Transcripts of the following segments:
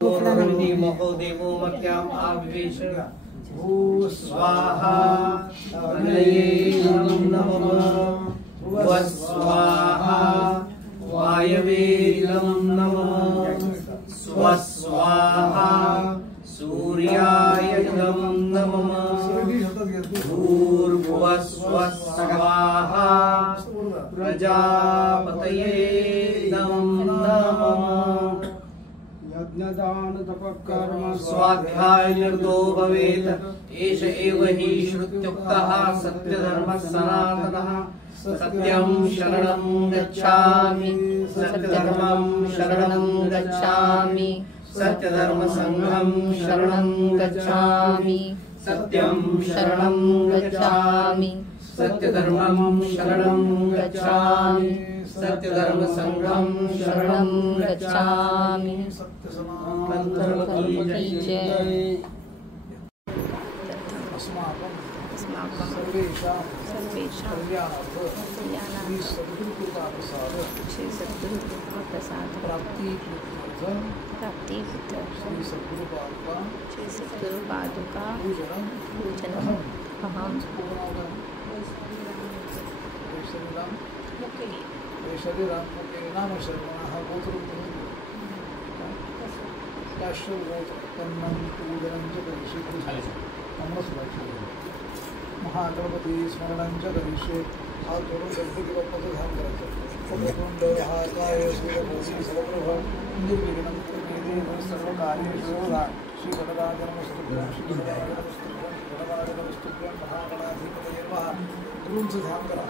देवो मत्याम आविवेश भू स्वाहा अग्नये नमः भुव स्वाहा वायवे नमः स्व स्वाहा सूर्याय नमः भूर्भुवः स्वः स्वाहा प्रजापतये नमः यज्ञदान तपकर्म स्वाध्याय निर्दो भवेत् एष एव हि श्रुत्युक्तः सत्यधर्मः सनातनः सत्यं शरणं गच्छामि सत्यधर्मं शरणं गच्छामि सत्यधर्मसंघं शरणं गच्छामि सत्यं शरणं गच्छामि सत्यधर्मं शरणं गच्छामि सत्यधर्मसंघं शरणं गच्छामि सत्य सनातन धर्म की जय। अस्माकं सर्वेषां कल्याणार्थ श्री सद्गुरु कृपा प्रसाद प्राप्ति श्री सद्गुरु पादुका पूजनम अहम शरीराम नाम शर्मणः गोत्रं महागणपती स्मरण करिष्ये हात जोडून गणपती बाप्पाचं ध्यान करायचं हाताय सूर्यभूषी सर्वप्रभ निर्विघ्नं कुर्वते सर्व कार्येषु सर्वदा श्री गणराजनमस्तुभ्यं श्री गणराजनमस्तुभ्यं महागणाधिपतये नमः गुरूंचं ध्यान करा।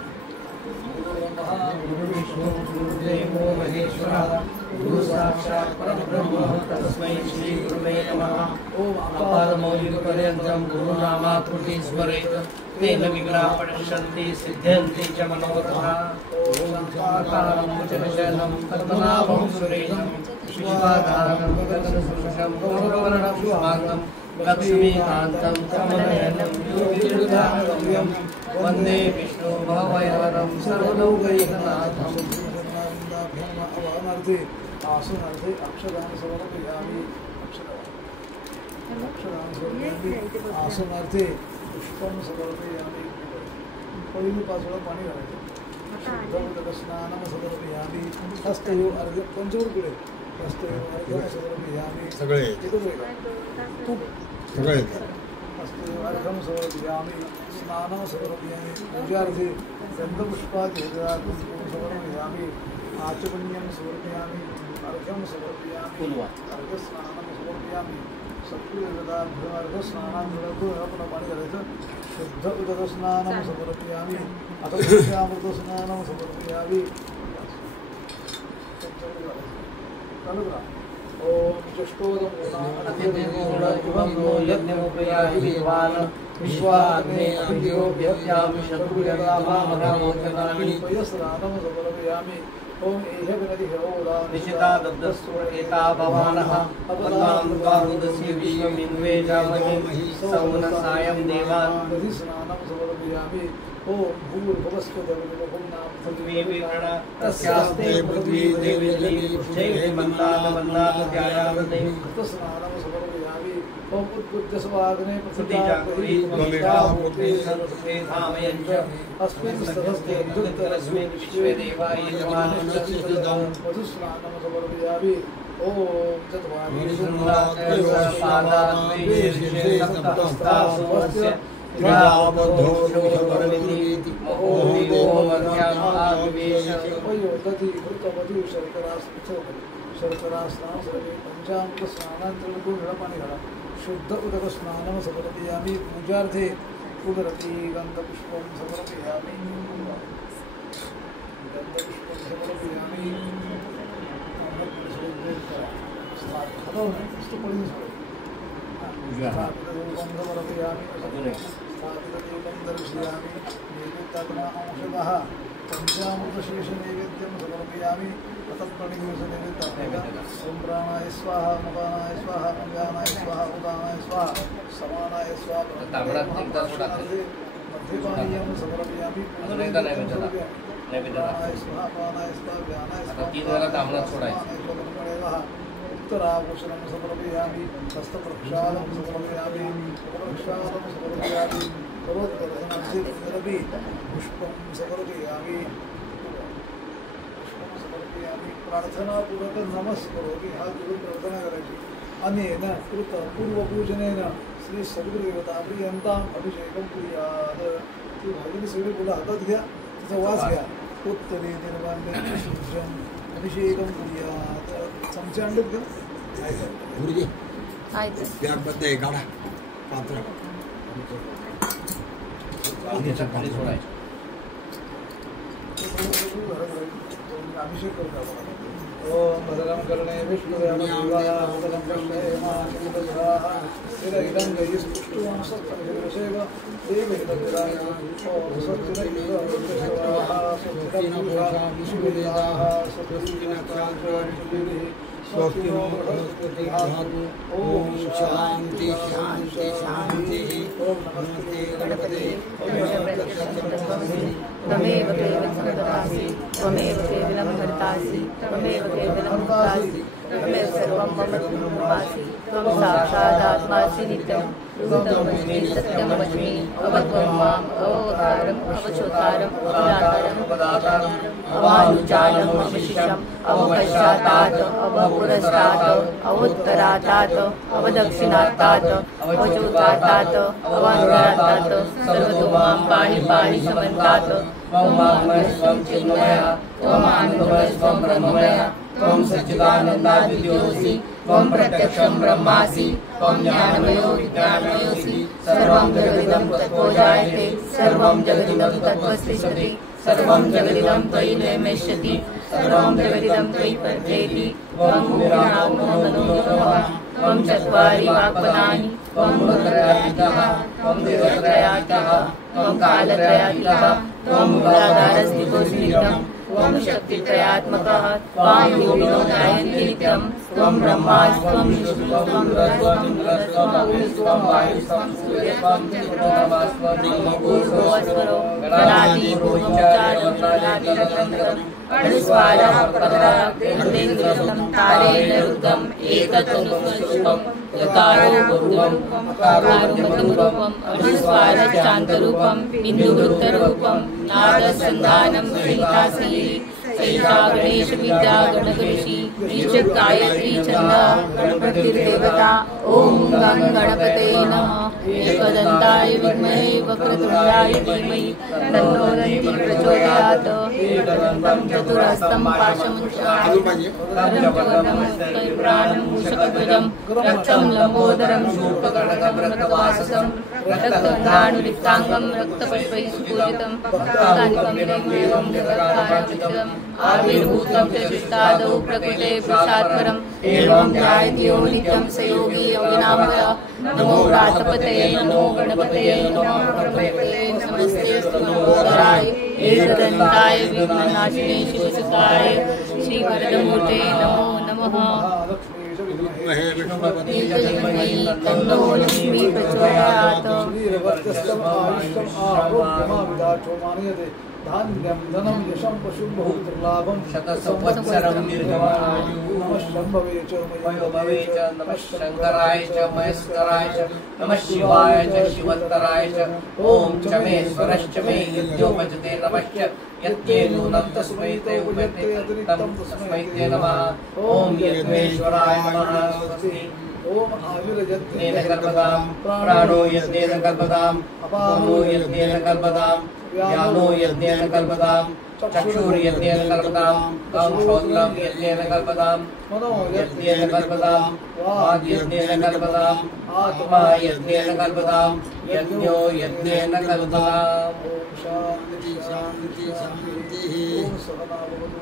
गुरुदेवो महेश्वरः गुरु साक्षात् परब्रह्म तस्मै श्री गुरुवे नमः। ओम आपादमौलिकपर्यन्तं गुरुनामाकृति स्मरेत् तेन विघ्नाः प्रणश्यन्ति सिद्ध्यन्ति च मनोरथाः। ओम शान्तारं भुजगशयनं पद्मनाभं सुरेशं विश्वाधारं गगनसदृशं गौरवर्णं शुभांगं लक्ष्मीकान्तं कमलनयनं योगिर्ध्यानगम्यं वन्दे विष्णु भवभयहरं सर्वलोकैकनाथं। आसनार्थे अक्षरान् समर्पयामि अक्षरान् समर्पयामि आसनार्थे पुष्पं समर्पयामि। पहिली 5 वेळा पाणी घालायचं। स्नानं समर्पयामि हस्तयो अर्घ्य पंचवृत्तीकडे हस्तयो अर्घ्य समर्पयामि सगळे तूप सगळे हस्तयो अर्घ्यं समर्पयामि स्नानं समर्पयामि पूजार्थे गन्धपुष्पादि समर्पयामि आचमनीयं समर्पयामि अर्घ्यं समर्पयामि अर्घस्नानं समर्पयामि सत्पुरुषदाभ्यो अर्घस्नानानंतर आपण पाणी घालायचं। शुद्ध उदकस्नानं समर्पयामि अथ पुरुषामृतस्नानं समर्पयामि। चालू करा। ओम चष्टोदमो यज्ञमुपयाहि विद्वान् विश्वाग्ने अभियोभ्यव्यामि शत्रुयदामामरामोचनानि पयस्नानं समर्पयामि। ओम एहगनदि हेवोदा निशिता दब्धस्वरेता भवानः अपदानुगारुदस्य विश्वमिन्वे जामहि सौनसायं देवान् स्नानं समर्पयामि। ओम भूर्भुवस्वदेवो नाम पृथ्वी विप्रण तस्यास्ते पृथ्वी देवी जय मन्नाद ध्यायामि स्नानं समर्पयामि। ओम उद्बुद्ध स्वाग्ने प्रतिजागुरी मुक्ते सर्वस्ते धामयञ्च अस्मिन् सहस्ते दुत्तरस्मिन् विश्वे देवाय जमानस्यं मधुस्नानं समर्पयामि। ओम चत्वारि पादात्मैर्षेसप्तहस्तासुवस्य ग्रामबद्धोषवरमिति महोदिवोमर्याम् आविवेश उपयोगति भृतवधू शर्करास्नानं सर्वे पंचामृत स्नानानंतर वेळा पाणी घाला। शुद्ध उदक स्नानं समर्पयामि पूजार्थे उदरती गंधपुष्पं समर्पयामि गंधपुष्पं समर्पयामि। स्थापितदीपं दर्शयामि नैवेद्यात्मा पंचामृतशेषनैवेद्यं समर्पयामि। तत्प्रणीयनैवेद्यं ओम प्राणाय स्वाहा मपानाय स्वाहा अङ्गानाय स्वाहा उदानाय स्वाहा समानाय स्वाहा मध्यपानीयं समर्पयामि। प्राणाय स्वाहा पानाय स्वाहा व्यानाय स्वाहा 3 वेळा तांबडा सोडायचा। उत्तराभूषणं समर्पयामि हस्तप्रक्षालं समर्पयामि उपप्रक्षालं समर्पयामि करोत्तरसनर्जितरपि पुष्पं समर्पयामि प्रार्थनापूर्वक नमस्करोमि हात जोडून प्रार्थना करायची अनेन कृत पूर्वपूजनेन श्री सद्गुरुदेवतापर्यंताम् अभिषेकं कुर्यात् ती भाजली सगळी फुलं हातात घ्या तिचा वास घ्या उत्तरे निर्माणे शुद्धं अभिषेकं कुर्यात् चमचे आणलेत का गुरुजी त्यामध्ये गाडा पात्र अभिषेक करता ओम भद्रं कर्णे विष्णुदेवाय भद्रं कर्णे मानिदधाः इदं गयिष्पुष्टुं सत्तमविरसेव देवैदविराय ओम सत्तिरयुगः सत्तिरयुगः विश्ववेदाः सत्तिरयुगः ओम शांति शांति शांति ओम नमस्ते गणपते त्वमेव केवलं ददासि त्वमेव केवलं हरतासि त्वमेव केवलं मुक्तासि त्वमेव सर्वं मम त्वमसि त्वं साक्षादात्मासि नित्यं रूपमस्मि सत्यमस्मि अवत्वं माम् अवतारम् अवचोतारम् अवदातारम् अवानुजालम् अवशिषम् अवपश्चातात् अवपुरस्तात् अवोत्तरातात् अवदक्षिणातात् अवचोतातात् अवानुरातात् सर्वतो मां पाहि पाहि समन्तात् त्वं मामस्त्वं चिन्मयः त्वमानन्दमस्त्वं ब्रह्ममयः त्वं सच्चिदानन्दादित्योऽसि त्वं प्रत्यक्षं ब्रह्मासि त्वं ज्ञानमयो विज्ञानमयोऽसि सर्वं जगदिदं तत्त्वो जायते सर्वं जगदिदं तत्त्वस्तिष्ठति सर्वं जगदिदं त्वयि नैमिष्यति सर्वं जगदिदं त्वयि वर्तेति त्वं विरामोऽनन्तः त्वं चत्वारि वाक्पदानि त्वं भूतत्रयातीतः त्वं देवत्रयातीतः त्वं कालत्रयातीतः त्वं मूलाधारस्थितोऽस्मितं त्वं शक्तित्रयात्मकः त्वां योगिनो ध्यायन्ति नित्यं त्वं ब्रह्मास्त्वं विष्णुस्त्वं रुद्रस्त्वं अग्निस्त्वं वायुस्त्वं सूर्यस्त्वं चन्द्रमास्त्वं भूर्भुवस्वरो गणादिभूतमुच्चारणं अनुस्वारः पदराग्रेन्द्रियं तारेण रुद्धम् एकतनुस्वरूपं यकारो गुरुवं अकारो मधुरूपम् अनुस्वारश्चान्तरूपं बिन्दुवृत्तरूपं नादसन्धानं सहितासी सहिता गणेश विद्या गणगणेशी ऋषभ गायत्री छंदा गणपतिर्देवता ओम गं गणपते नमः एकदन्ताय विद्महे वक्रतुण्डाय धीमहि तन्नो दन्ति प्रचोदयात् एकदन्तं चतुरस्तं पाशमुष्टाकं मूषकध्वजं रक्तं लम्बोदरं शूर्पकर्णकं रक्तवाससं रक्तगन्धानुलिप्ताङ्गं रक्तपुष्पैः सुपूजितं भक्तानिकं देवं आविर्भूतं च शिष्टादौ प्रकृते पुरुषात्परम् एवं ध्यायति नित्यं स योगी योगिनामय नमो व्रातपतये नमो गणपतये नमो गणपतये नमस्तेऽस्तु लम्बोदराय एकदन्ताय विघ्ननाशिने शिवसुताय श्रीवरदमूर्ते नमो नमः तन्नो लक्ष्मी प्रचोदयात् धान्यं धनं यशं पशुं बहुलाभं शतसंवत्सरं दीर्घमायु नमः शम्भवे च मयोभवे च नमः शङ्कराय च महेश्वराय च नमः शिवाय च शिवोत्तराय च ॐ च मे स्वरश्च मे यद्योपजते नमश्च यत्ते नूनं तस्मै ते उपते तं तस्मै ते नमः ॐ यज्ञेश्वराय नमः स्वस्ति ओम आयुर्यज्ञेन कल्पतां प्राणो यज्ञेन कल्पतां अपानो यज्ञेन कल्पतां व्यानो यज्ञेन कल्पतां चक्षुर्यज्ञेन कल्पतां श्रोत्रं यज्ञेन कल्पतां मनो यज्ञेन कल्पतां वाग्यज्ञेन कल्पतां आत्मा यज्ञेन कल्पतां यज्ञो यज्ञेन कल्पतां शांति शांति शांति ओम सहनावतु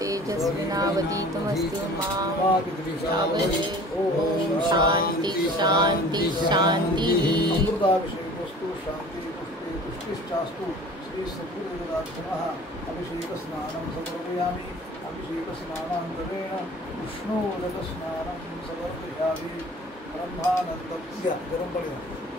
तेजस्विनावतीतमस्तु मां ओम शांति शांति शांति अमृताभिषेकस्तु शांति पुष्टिश्चास्तु श्री सद्गुरुदेवताभ्यः अभिषेकस्नानं समर्पयामि अभिषेकस्नानान्तरेण उष्णोदकस्नानं समर्पयामि ब्रह्मानन्दं गरम पड़ेगा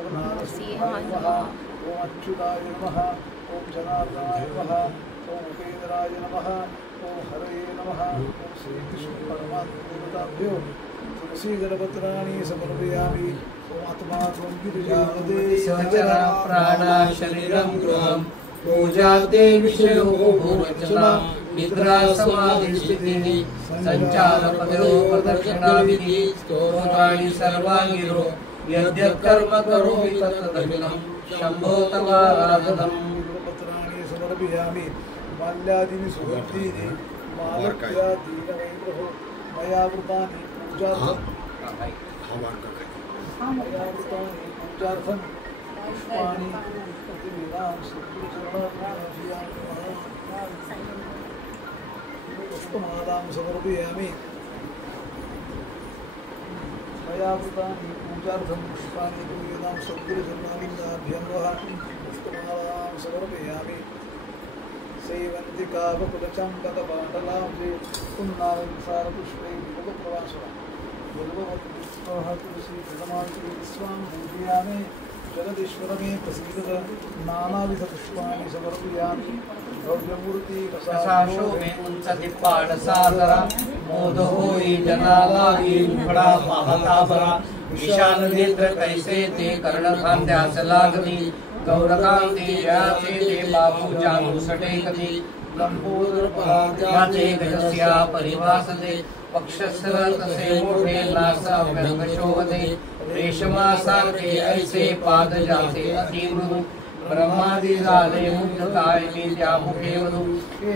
ओम नारसिंहाय नमः ओम अच्युताय नमः ओम जनार्दनाय नमः ओम उपेन्द्राय नमः ओम हरये नमः ओम श्री कृष्ण परमात्मदेवताभ्यो तुलसी गणपत्राणि समर्पयामि ओम आत्मा त्वं गिरिजावदे सचरा प्राणा शरीरं गृहं पूजाते विषयो भूवचना निद्रा समाधि स्थितिः संचारपदो प्रदक्षिणाविधि स्तोत्राणि सर्वाङ्गिरो यद्यत् कर्म करोमि तत्तदखिलं शम्भो तवाराधनम् पत्राणि समर्पयामि माल्यादीनि सुगन्धीनि मालक्यादीनि वै प्रभो मया वृतानि पूजार्थं पुष्पाणि प्रतिवीरां पुष्पमालां समर्पयामि मया वृतानि पूजार्थं पुष्पाणि प्रतिवीरां सद्गुरुजन्मालिङ्गाभ्यं वः पुष्पमालां समर्पयामि सेवन्तिकावकुलचम्पकपाटलाब्जे पुन्नारसारपुष्पै विभवप्रवासः तुलसी भगवान् स्वां पूजयामि जगदीश्वर में प्रसिद्ध नानाविध पुष्पाणि समर्पयामि भव्यमूर्ति कसाशो में उन्सति पाडसादरा मोदहोई जनालागी मुखड़ा महताबरा विशाल नेत्र कैसे ते कर्णखांद्यासलागती गौरकांती याचे ते बाबू जानु सटेकती लंबोदरपहाते गजस्या परिभासते पक्षस्र तसे मोठे नासा व्यंगशोभते रेशमासारखे ऐसे पाद जाते अतिमृदु ब्रह्मादि झाले मुग्धताय मी त्या मुखे वधू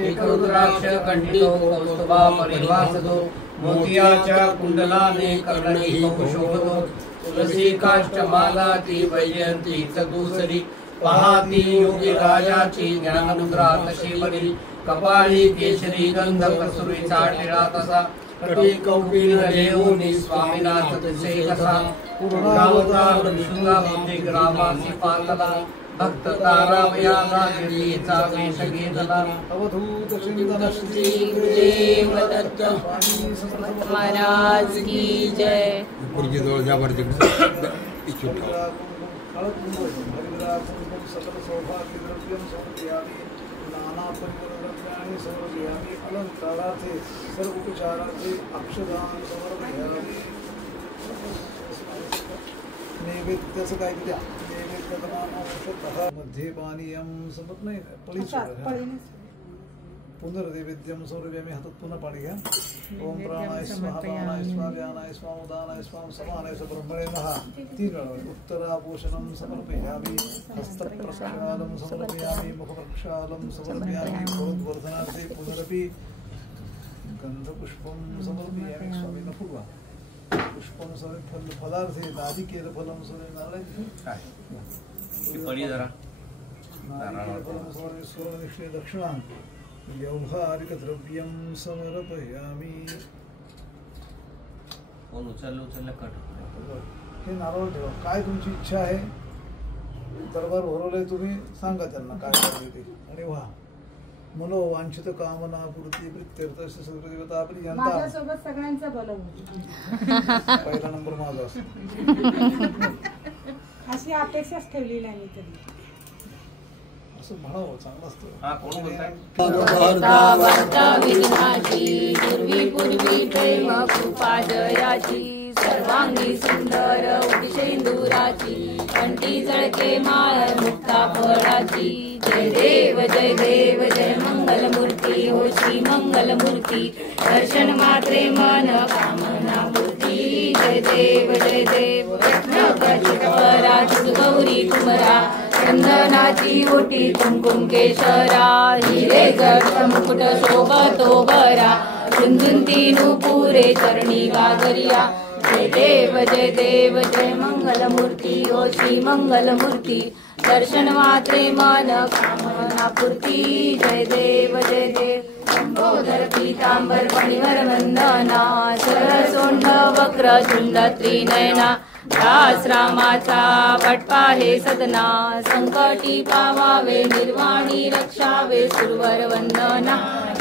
एक रुद्राक्ष कंठितो कौस्तुभा परिभासतो मोतियाच्या कुंडलाने कर्णही शोभतो तुलसी काष्ठमाला ती वैजयंती चतुसरी पहाती योगी राजाची ज्ञानमुद्रा तशी बरी कपाळी केशरी गंध कसुरीचा टिळा तसा कटी कौपिल लेऊनी स्वामीनाथ तसे कसा पूर्णावतार शृंगामध्ये ग्रामासी पातला भक्त तारावयाना गिरीचा वेश घेतला अवधूत चिंतन श्री गुरुदेव दत्त महाराज की जय पुरगी जवळ जा बरं तिकडे इच्छुक ठेव. सकल सौभाग्य द्रव्यं समर्पयामि नाना परिवारद्रव्याणि समर्पयामि अलंकारार्थे सर्व उपचारार्थे अक्षदान समर्पयामि नैवेद्याचं काय द्या नैवेद्यतमानौषधः मध्ये पानीयं समर्प नाही पळीच पुनर्नैवेद्यं समर्पयामि हातात पुन्हा पाणी घ्या ओम प्राणाय स्वाहा प्राणाय स्वाहा व्यानाय स्वाहा उदानाय स्वाहा समानाय ब्रह्मणे नमः 3 वेळा उत्तराभूषणं समर्पयामि हस्तप्रक्षालं समर्पयामि मुखप्रक्षालं समर्पयामि भगवद्वर्धनार्थे पुनरपि गन्धपुष्पं समर्पयामि स्वामिनं पूर्वा पुष्पं समर्पयामि फलार्थे नारिकेलफलं समर्पयामि काय ही पडी जरा नारिकेलफलं समर्पयामि सुवर्णनिष्ठे दक्षिणां व्यवहारिक द्रव्यं समर्पयामि फोन उचललं कट हे नारळ ठेवा काय तुमची इच्छा आहे दरबार भरवलंय तुम्ही सांगा त्यांना काय पाहिजे ते आणि व्हा मनो वांछित कामना पूर्ती प्रित्यर्थ सगळदेवता आपली जनता माझ्यासोबत सगळ्यांचं भलं होईल पहिला नंबर माझा असतो अशी अपेक्षाच ठेवली नाही मी कधी असं म्हणावं चांगलं असतं हा कोण बोलताय वार्ता विघ्नाची पूर्वी प्रेम कृपा जयाची सर्वांगी सुंदर उषेंदुराची कंठी जळके माळ मुक्ता फळाची जय देव जय मंगलमूर्ती हो श्री मंगलमूर्ती दर्शन मात्रे मन कामना मूर्ती जय देव गौरी कुमरा चंदनाची ओटी कुंकुम केशरा हिरे जट मुकुट शोभतो बरा झुंझुंती नुपुरे चरणी गागरिया जय देव जय मंगलमूर्ती ओ श्री मंगलमूर्ती दर्शन मात्रे मन कामना पूर्ती जय देव लंबोदर पीतांबर फणीवर वंदना सरळ सोंड वक्र चुंड त्रिनयना दास रामाचा पटपाहे सदना संकटी पावावे निर्वाणी रक्षावे सुरवर वंदना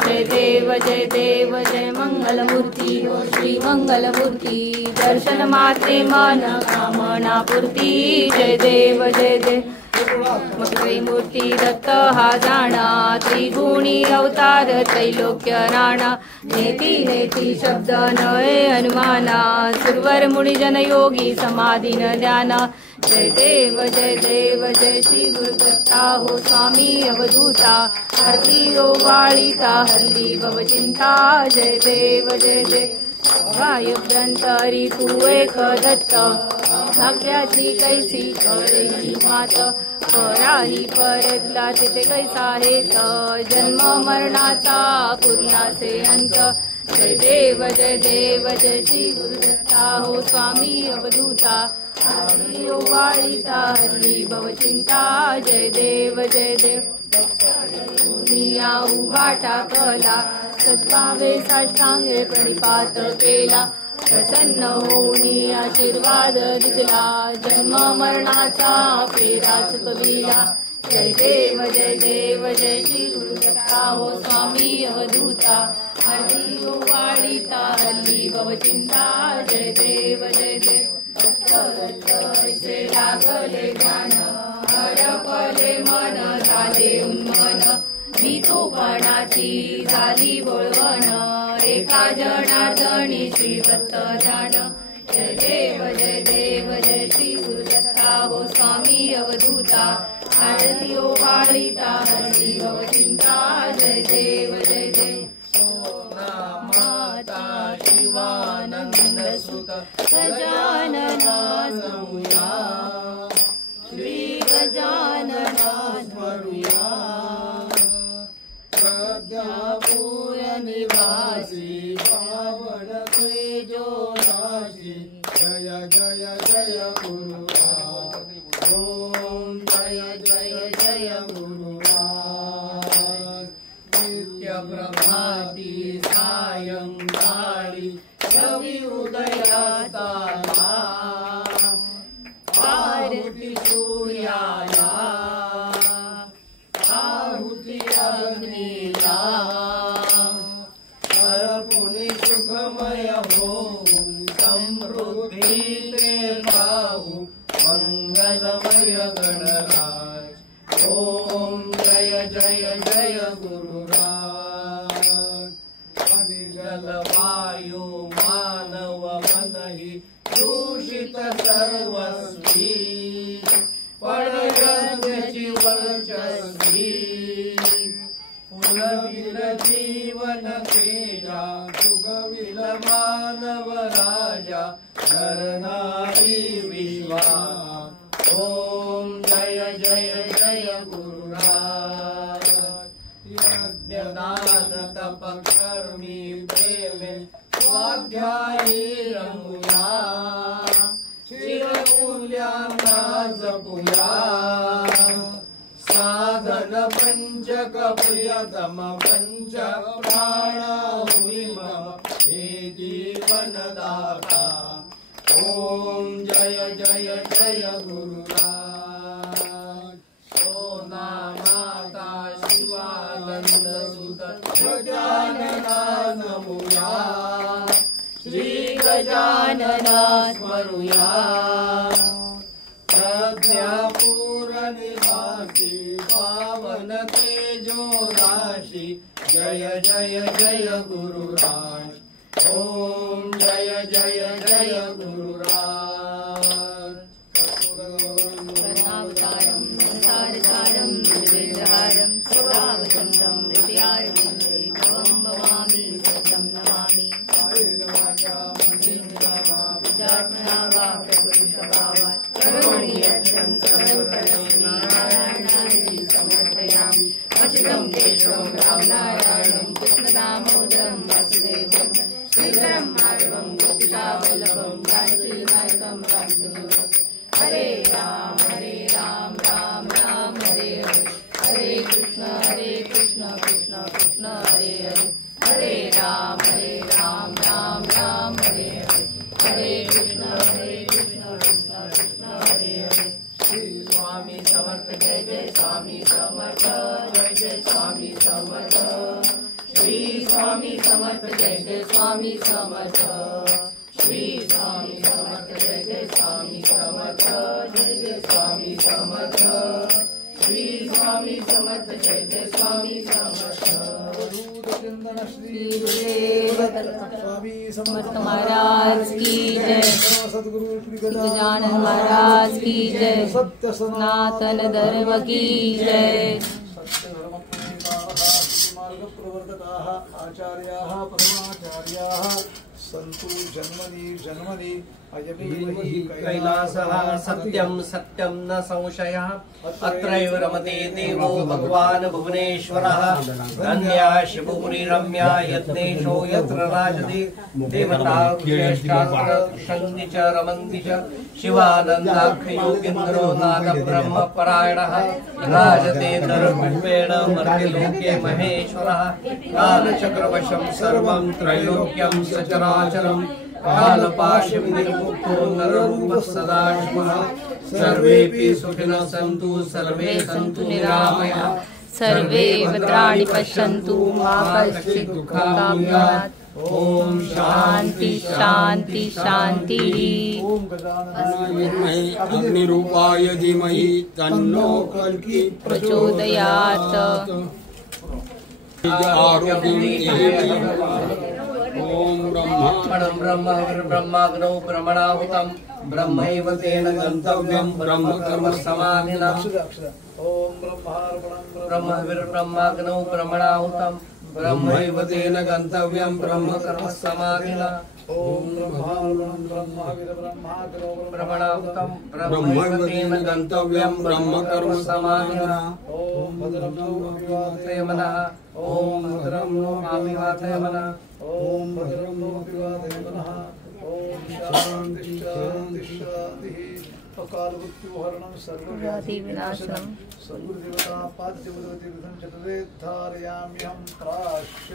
जय देव जय मंगलमूर्ती हो श्री मंगलमूर्ती दर्शन मात्रे मन कामना पूर्ती जय देव मूर्ती दत्त हा जाणा त्रिगुणी अवतार त्रैलोक्य राणा नेती शब्द नये अनुमाना सुरवर मुनिजन योगी समाधीन ध्याना जय देव जय श्री गुरुदत्ता हो स्वामी अवधूता आरती ओवाळीता हल्ली भवचिंता जय देव वायुभ्यंतरी तू एक दत्त भाग्याची कैसी कळेही मात पराही परतला तिथे कैसा हेत जन्म मरणाचा पूर्णाचे अंत जय देव जय श्री गुरुदत्ता हो स्वामी अवधूता आरती ओवाळीता हल्ली भवचिंता जय देव दुनिया उभा टाकला सद्भावे साष्टांगे प्रणिपात केला प्रसन्न होऊनी आशीर्वाद दिला जन्म मरणाचा फेरा चुकविला जय देव जय श्री गुरुदत्ता हो स्वामी अवधूता आरती ओवाळीता हल्ली भवचिंता जय देव ऐसे लागले ज्ञान हरपले मन झाले उन्मन भीतोपणाची झाली बोळवण एका जनार्दनी श्री दत्त जाण जय देव जय श्री गुरुदत्ता हो स्वामी अवधूता आरती ओवाळीता हल्ली भवचिंता जय देव माता शिवानंद सुत गजानना समुया श्री गजानना स्मरूया प्रज्ञापूर निवासी पावन तेजो राशि जय गुरुराज ओम जय गुरुराज नित्य प्रभाती सायंकाळी कवी उदयाता आरती सूर्याला आहुती अग्नीला पुनि सुखमय हो समृद्धी ते पाहू मंगलमय गणराज ओम जय गुरुराज जलवायु मानव मनहि दूषित सर्वस्वी पडगंधची वर्चस्वी पुलविल जीवन तेजा सुगविल मानव राजा नरनारी विश्वा ओम जय गुरुराज यज्ञदान तप कर्मी प्रेमे स्वाध्यायी रमुया चिरमूल्यांना जपुया साधन पंचक प्रियतम पंच प्राणाहुनिम हे जीवनदाता ओम जय गुरुराज सोना माता शिवानंद सुत गजानना नमुया श्री गजानना स्मरूया प्रज्ञापूर निवासी पावन तेजो राशि जय गुरुराज ओम जय गुरुराज करुणावतारं संसारसारं हृदयहारं सदावसन्तं हृदयारविन्दे भवं भवामि सत्यं नमामि जात्मना वा प्रकृतिस्वभावात् करोमि यत्नं सर्वकरोमि नारायणाय समर्पयामि अच्युतं केशवं रामनारायणं कृष्णदामोदरं वासुदेवं श्रीधरं माधवं गोपिकावल्लभं जानकीनायकं रामचन्द्रं हरे राम राम राम हरे हरे कृष्ण कृष्ण कृष्ण हरे हरे राम राम राम हरे हरे कृष्ण कृष्ण जय जय स्वामी समर्थ। श्री स्वामी समर्थ जय जय स्वामी समर्थ। जय जय स्वामी समर्थ। श्री स्वामी समर्थ जय जय स्वामी समर्थ। श्री गुरुदेव स्वामी समर्थ महाराज की जय। सद्गुरु श्री गजानन महाराज की जय। सत्य सनातन धर्म की जय। मार्ग प्रवर्तकाः आचार्याः परमाचार्याः सन्तु जन्मनि जन्मनि अयमेव कैलासः सत्यं सत्यं न संशयः। अत्रैव रमते देवो भगवान् भुवनेश्वरः। धन्या शिवपुरीरम्या यत्नेशो यत्र राजते। देवता ज्येष्ठात्र शन्ति च रमन्ति च। शिवानन्दाख्ययोगीन्द्रो नाद ब्रह्मपरायणः। राजते धर्मरूपेण मर्त्यलोके महेश्वरः। कालचक्रवशं सर्वं त्रैलोक्यं सचराचरम्। कालपाशं निर्मुक्तो नररूपः सदा शिवः। सर्वेऽपि सुखिनः सन्तु सर्वे सन्तु निरामयाः। सर्वे भद्राणि पश्यन्तु मा कश्चित् दुःखभाग्। ओम शांति शांति शांति। ओम गजानन विद्महे अग्निरूपाय धीमहि तन्नो कल्की प्रचोदयात्। आरोग्यं देहि। ओम ब्रह्म ब्रह्माग्नौ ब्रह्मणाहुतं। ब्रह्मैव तेन गन्तव्यं ब्रह्म कर्म समाधिना। ओम ब्रह्मार्पणं ब्रह्मविर्ब्रह्माग्नौ ब्रह्मणाहुतं। ब्रह्मैव तेन गन्तव्यं ब्रह्म कर्म समाधिना। ओम ब्रह्मार्पणं ब्रह्मविर्ब्रह्माग्नौ ब्रह्मणाहुतं। ब्रह्मैव तेन गन्तव्यं ब्रह्म कर्म समाधिना। ओम भद्रं नो अभिवादये मनः। ओम भद्रं नो अभिवादये मनः। ओम भद्रं नो अभिवादये मनः। ओम शांति शांति शांति। अकाल मृत्युहरणं सर्वव्याधि विनाशनं। सर्वदेवता पाद्यवती चतुरे धारयाम्यहं प्राश्च।